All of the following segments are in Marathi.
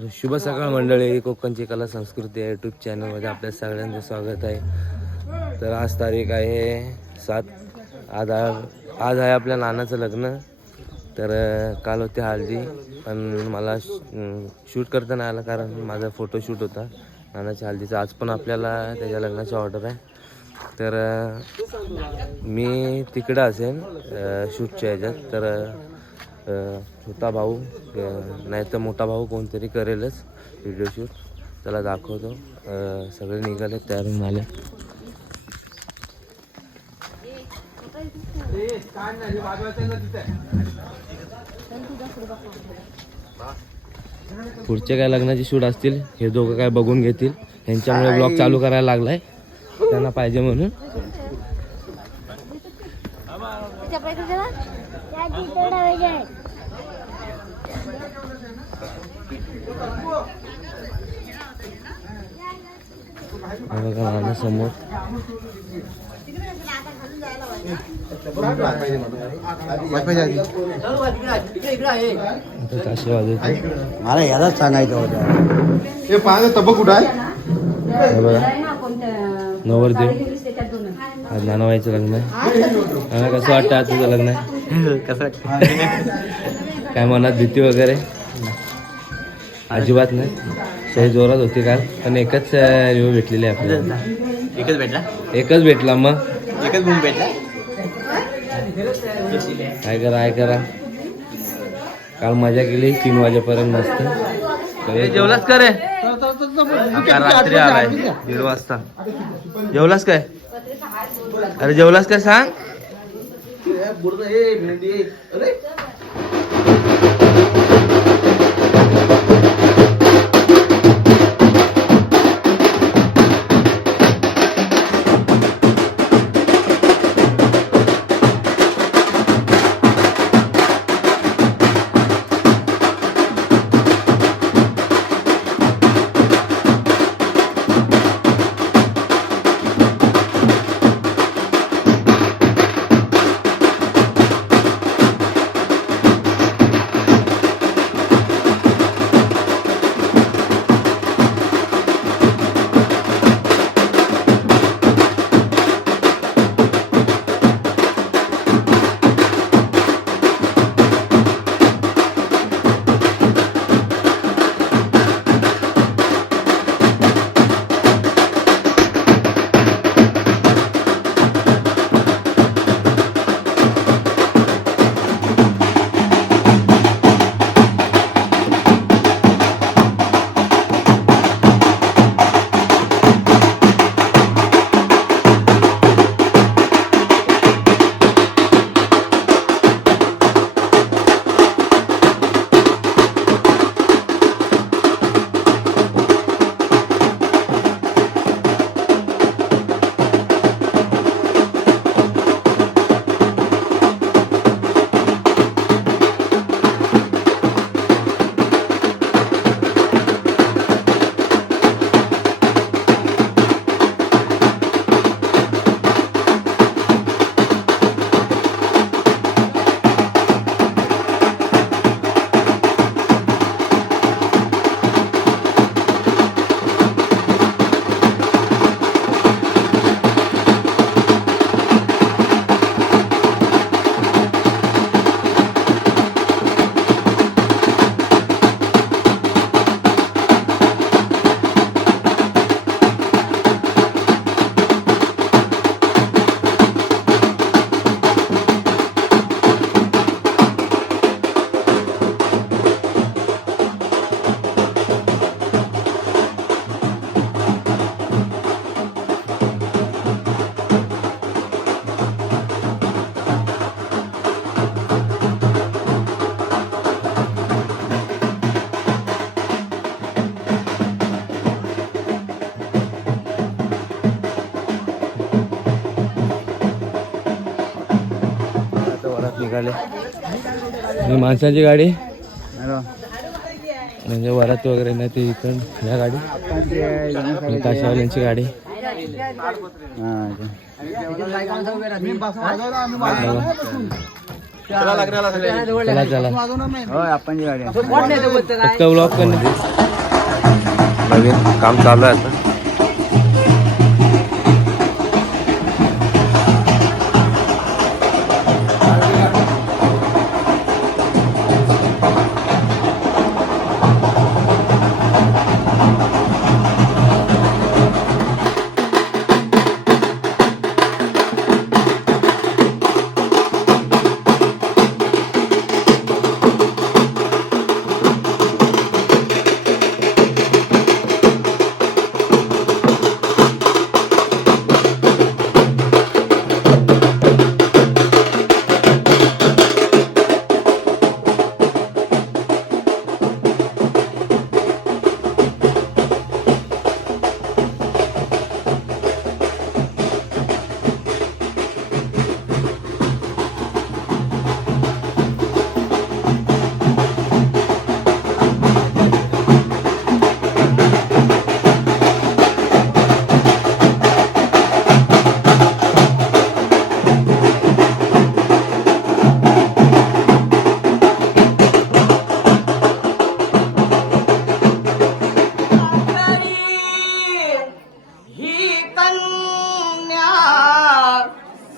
तर शुभ सकाळ मंडळी कोकणची कला संस्कृती या यूट्यूब चॅनलमध्ये आपल्या सगळ्यांचं स्वागत आहे. तर आज तारीख आहे सात आज आज आहे आपल्या नानाचं लग्न. तर काल होते हळदी पण मला शूट करता नाही आलं कारण माझा फोटोशूट होता. नानाच्या हळदीचा आज पण आपल्याला त्याच्या लग्नाची ऑर्डर आहे. तर मी तिकडं असेन शूटच्या ह्याच्यात. तर छोटा भाऊ नाही तर मोठा भाऊ कोणतरी करेलच व्हिडिओ शूट त्याला दाखवतो. सगळे निघाले तयार होऊन आले. पुढचे काय लग्नाची शूट असतील हे दोघं काय बघून घेतील. ह्यांच्यामुळे ब्लॉग चालू करायला लागलाय. त्यांना पाहिजे म्हणून हे बघा नाना समोर. आता काशी वाजवते मला यालाच सांगायचं होतं. हे पाहणं तब्बक कुठं आहे? बघा. नवरदेव. आज नानाबाईचं लग्न आहे. नाना कसं वाटतं आज तुझं लग्न आहे? कसं काय मनात भीती वगैरे? अजिबात नाही. सही जोरात होती काल पण एकच रिव्ह्यू भेटलेली आहे आपल्याला. एकच भेटला. एकच भेटला? मग. एकच बूम भेटला? काय करा काय करा. काल मजा केली तीन वाजेपर्यंत मस्त. जेवलास का रे? रात्री आलाय दीड वाजता. जेवलास काय? अरे जेवलास काय सांग? माणसाची गाडी? म्हणजे वरात वगैरे नाही ती इकडून ह्या गाडी? ही काशीवाल्यांची गाडी. चला चला. आपण गाडी फक्त ब्लॉक पण नवीन काम चालू आहे आता.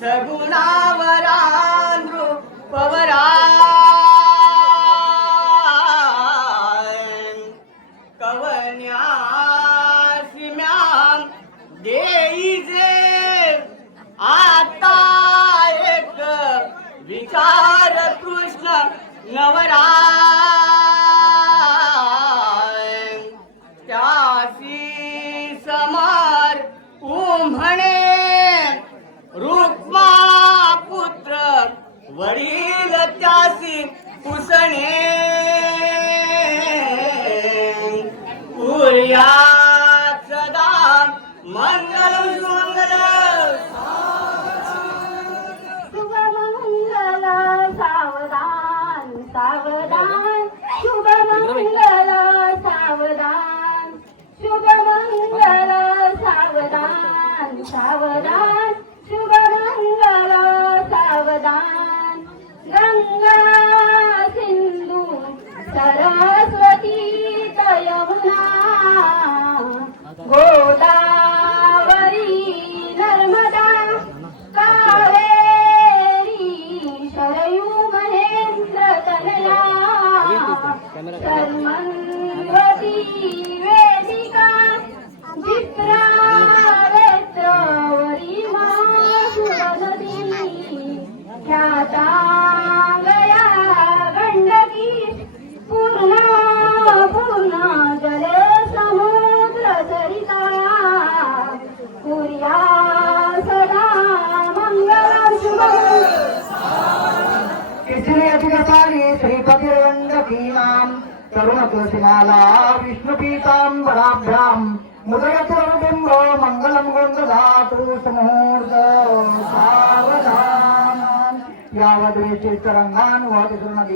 सगुणावरा नृपवरा आता नवरा। मंगल सुमंगल शुभमंगल सावधान सावधान. शुभमंगल सावधान. शुभमंगल सावधान सावधान. शुभमंगल सावधान. गंगा सिंधू सरस्वती यमुना गोदावरी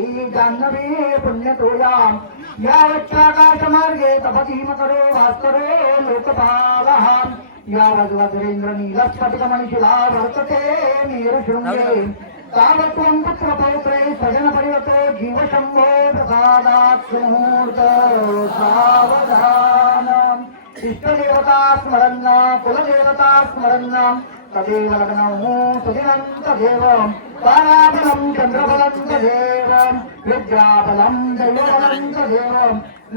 जाह्नवी पुण्यतोयाम् यावच्चाकाशमार्गे तपतीमकरो भास्करो लोकपालः यावद्वज्रेन्द्रनीलस्फटिकमणिशिला वर्तते मेरुशृङ्गे तावत्त्वं पुत्रपौत्रे स्वजनपरिवतो जीवशम्भो प्रसादात् सुमुहूर्त सावधानम् इष्टदेवता स्मरन्न कुलदेवता स्मरन्न तदेव लग्नौ सुदिनन्तदेव ताराबलं चन्द्रबलं तदेव विद्याबलं दैवबलं तदेव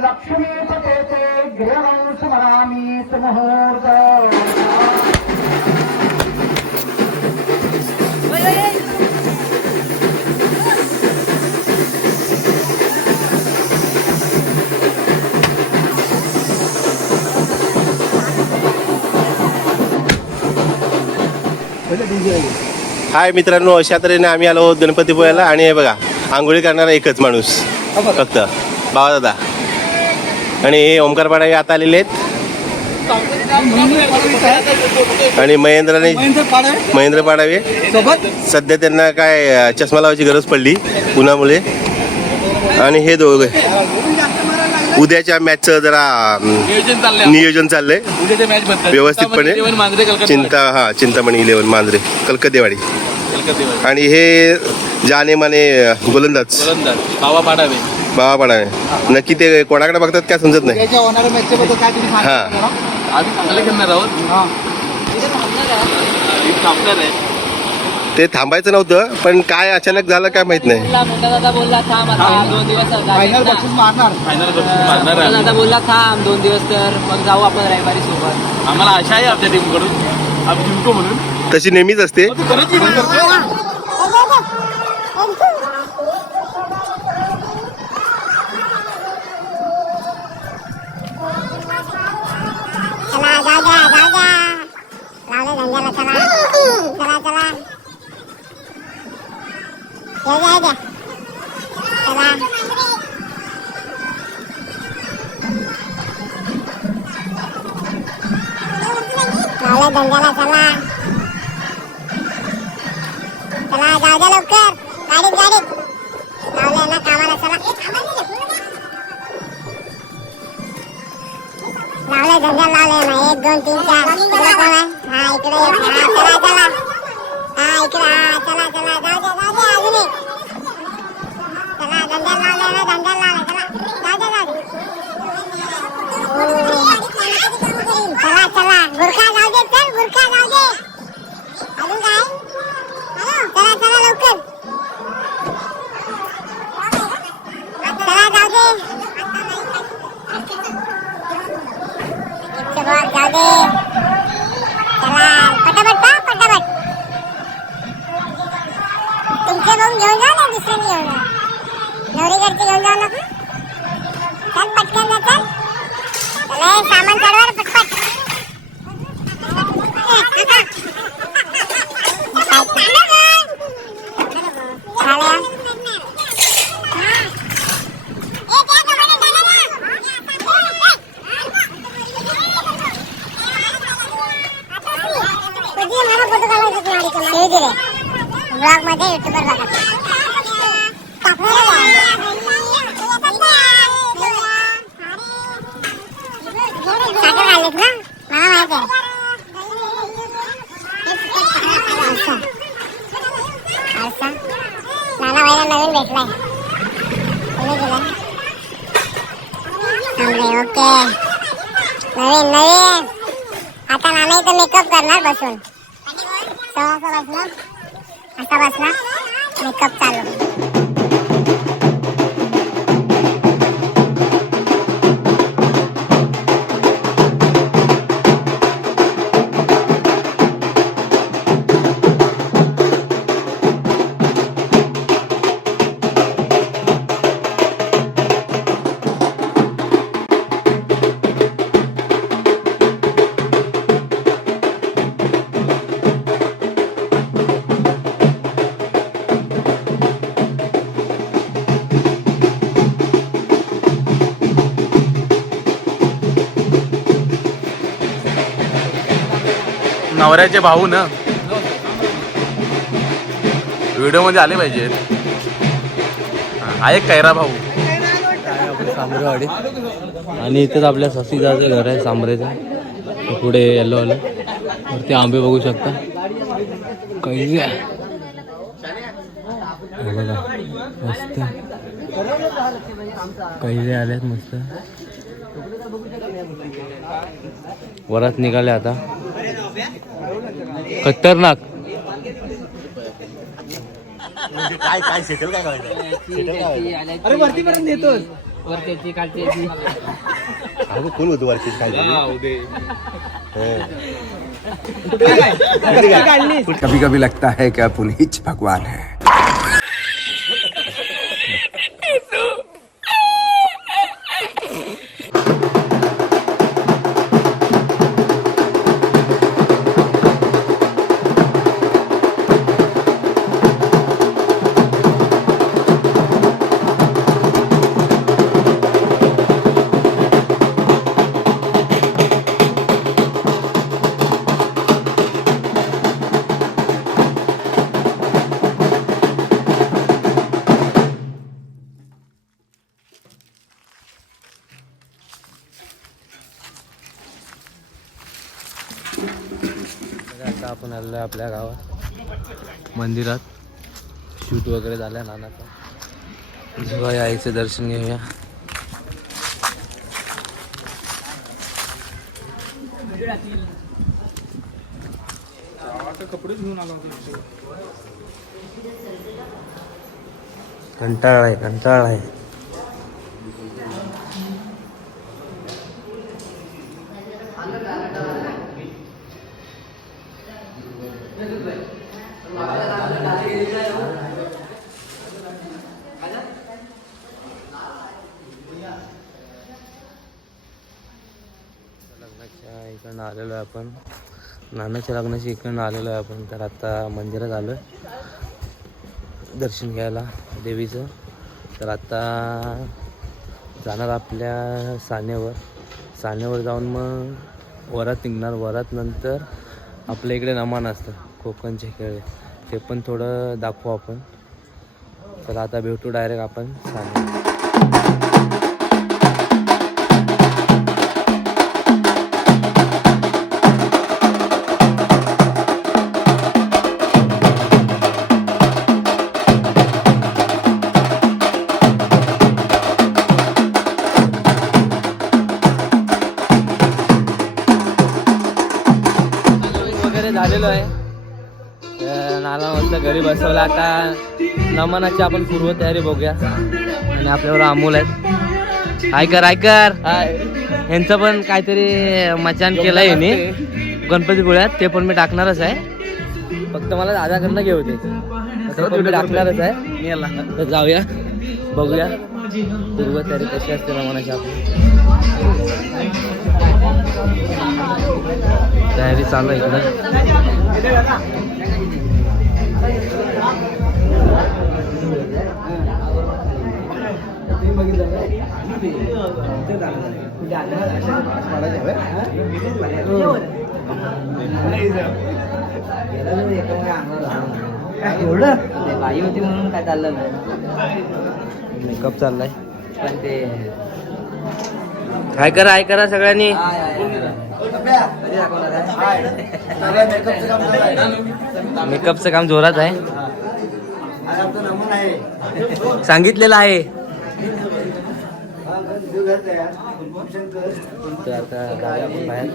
लक्ष्मीपते ते गृहणौ स्मरामि सुमुहूर्त हाय मित्रांनो अशा तऱ्हेने आम्ही आलो गणपतीपुळ्याला आणि हे बघा आंघोळी करणारा एकच माणूस फक्त. बाबा दादा. आणि हे ओमकार पाडा आता आलेले आहेत. आणि महेंद्राने महेंद्र पाडावे? सध्या त्यांना काय चष्मा लावायची गरज पडली उन्हामुळे. आणि हे दोघे. उद्याच्या मॅचचं जरा नियोजन चाललंय व्यवस्थितपणे. चिंता हा चिंतामणी इलेव्हन मांजरे कलकत्तेवाडी. आणि हे जाने माने गोलंदाज. बाबा पाडावे. बाबा पाडावे. नक्की ते कोणाकडे बघतात काय समजत नाही. हा. आम्ही चांगले खेळणार आहोत हा टीम थांबणार आहे ते थांबायचं नव्हतं पण काय अचानक झालं काय माहीत नाही. मोठा दादा बोलला थांब आता दोन दिवस फायनल बक्षीस मारणार. फायनल मारणार आहे. दादा बोलला थांब दोन दिवस तर मग जाऊ आपण रविवारी सोबत. आम्हाला आशा आहे आमच्या टीमकडून. आम्ही जिंकू म्हणून. तशी नेहमीच असते. तू करतो 来点。ब्लॉगमध्ये युट्यूबर बघा. साखर ना मला माहीत आहे. असं. नाना भाईला नवीन भेटलाय. कोणी थांबले, ओके नवीन नवीन. आता नाना इथं मेकअप करणार बसून. सहा वाजता बसला असा बसला मेकअप चालू. गोऱ्याचे भाऊ ना. व्हिडिओमध्ये आले पाहिजेत हा, एक कैरा भाऊ. सांबरेवाडी आणि इथेच आपल्या ससीदाचं घर आहे सांबरेचं. पुढे येलो आलं वरती आंबे बघू शकता. कैरी आहे. बघा मस्त. कैरी आल्यात मस्त. वरात निघाले आता. खतरनाक. काय काय सेटल काय करायचं अरे वरती पर्यंत कोण होतो कभी कभी लगता है कि आप उन्हीं भगवान है। आपल्या गावात. मंदिरात. शूट वगैरे झालं नानाचा. शिवाय आईचं दर्शन घेऊया. कंटाळा आहे कंटाळा आहे लग्नाच्या इकडनं आलेलो आहे आपण. नानाच्या लग्नाच्या इकडनं आलेलो आहे आपण तर आता मंदिरात आलो आहे दर्शन घ्यायला देवीचं. तर आता जाणार आपल्या सानेवर सानेवर जाऊन मग वरात निघणार. वरात नंतर आपल्या इकडे नमान असतं कोकणचे खेळ. ते पण थोडं दाखवू आपण. तर आता भेटू डायरेक्ट आपण साने झालेलो आहे. नाना मस्त घरी बसवला. आता नमनाची आपण पूर्व तयारी बघूया. आणि आपल्यावर अमोल आहेत. ऐकर ऐकर यांचं पण काहीतरी मचान केलं आहे गणपतीपुळ्यात ते पण मी टाकणारच आहे. फक्त मला दादाकडनं घेऊ दे ते पण मी टाकणारच आहे. तर जाऊया. बघूया. पूर्व तयारी कशी असते नमनाची आपली तयारी चालू आहे इकडं बाई होती म्हणून काय चाललं नाही मेकअप चाललाय पण ते काय करा काय करा सगळ्यांनी. मेकअपचं काम जोरात आहे. सांगितलेलं आहे. तर आता आपण बाहेर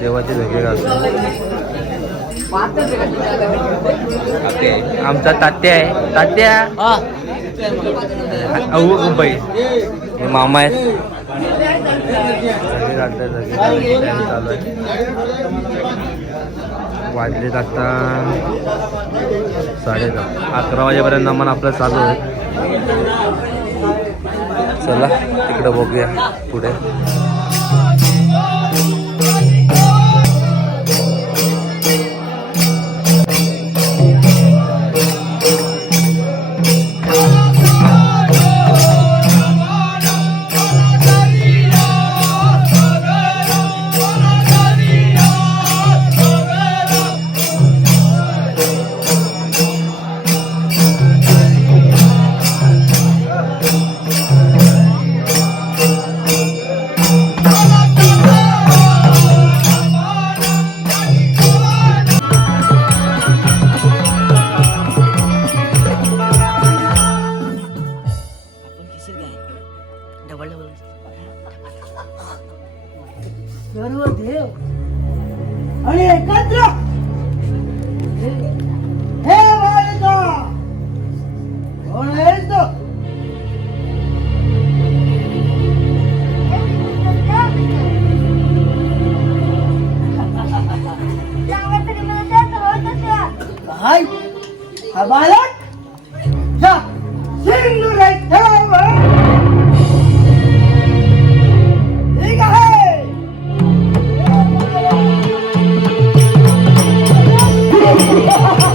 देवाचे वेगळे घालतो आमचा तात्या आहे. तात्या! अहो मुंबई हे मामा आहेत. सगळे घालतात सगळे चालू आहे. वाजलेत आता साडे दहा अकरा वाजेपर्यंत नमन आपलं चालू आहे. चला तिकडं बघूया पुढे. Hai. Hai balot. Ya. ra, xin right hello. Iga hai. Ha ha ha ha!